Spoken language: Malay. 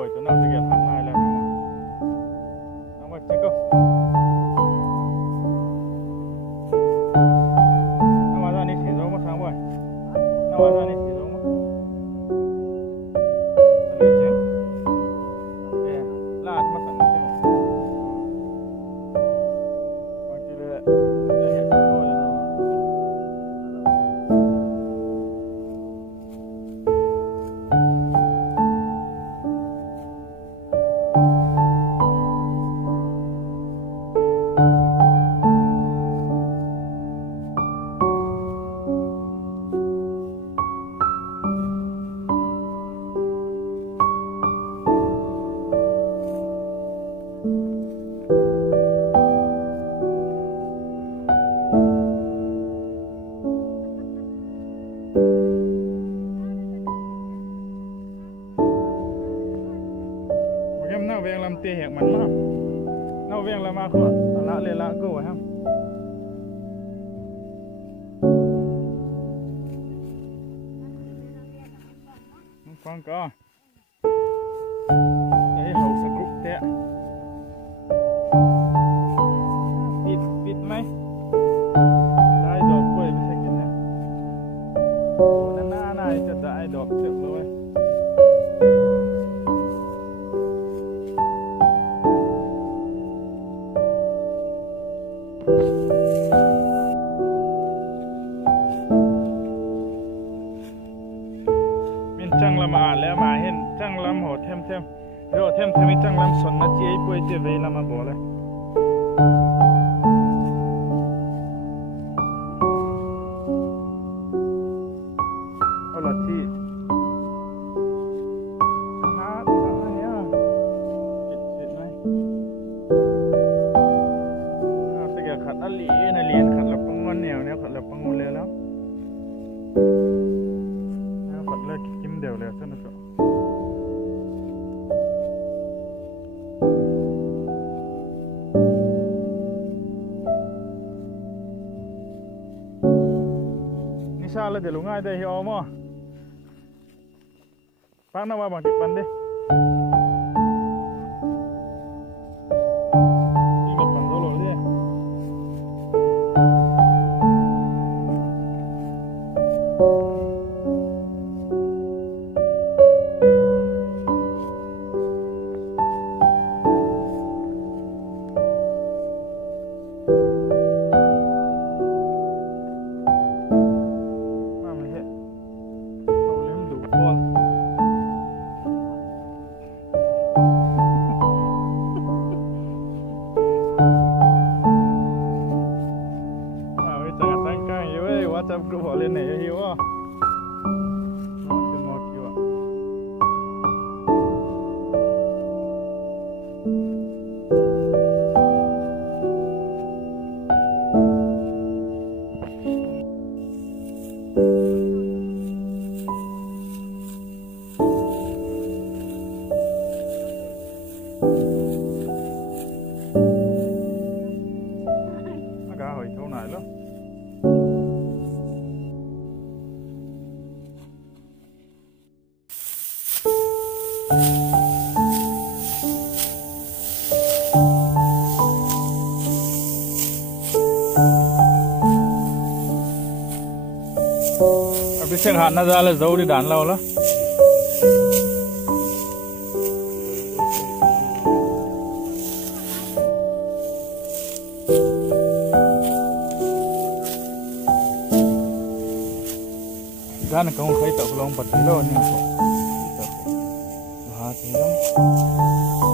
bồi cho nó sẽ thẳng này là nó mà chết cơ nó mà ra đi xỉ dấu mà sáng bồi nó mà ra đi xỉ dấu mà lấy chứ để lát mà thẳng chứ mà chỉ là để hiện thôi là nó nó ven làm tê hẹn mình mà nó ven làm mà khổ lạ lên lạ cổ ha con có cái hậu sạc rút tệ bịt mấy đại đọc quay bị cái này nên này cho đại đọc được rồi chẳng làmแล้วมาเห็นจังลำหัวเทมรอเทมจังลำสนนะที่ไอ้ป่วยเจเวลามาบอกเลยเอาละที่อะไรอ่ะปิดไหมแต่แกขัดอะไรนะเรียนขัดหลับปังวันเนี่ยขัดหลับปังวันเลยแล้วขัดเลิกกิมเดียวเลยท่านผู้ชมนิชาละเดี๋ยวลุงง่ายได้เฮียอมอ่ะฟังนะว่าบางทีปันดินี่ก็ปันโซโล่ดิจับกระเป๋าเล่นไหนหิวอ่ะขึ้นมอคิวอ่ะnó cả hồi chỗ này luôn अभिषेक हाथ ना झालं जवळ धान लावला धान कहूँ खाई तक लौंग पत्ती लो नहीं तो हाथ ही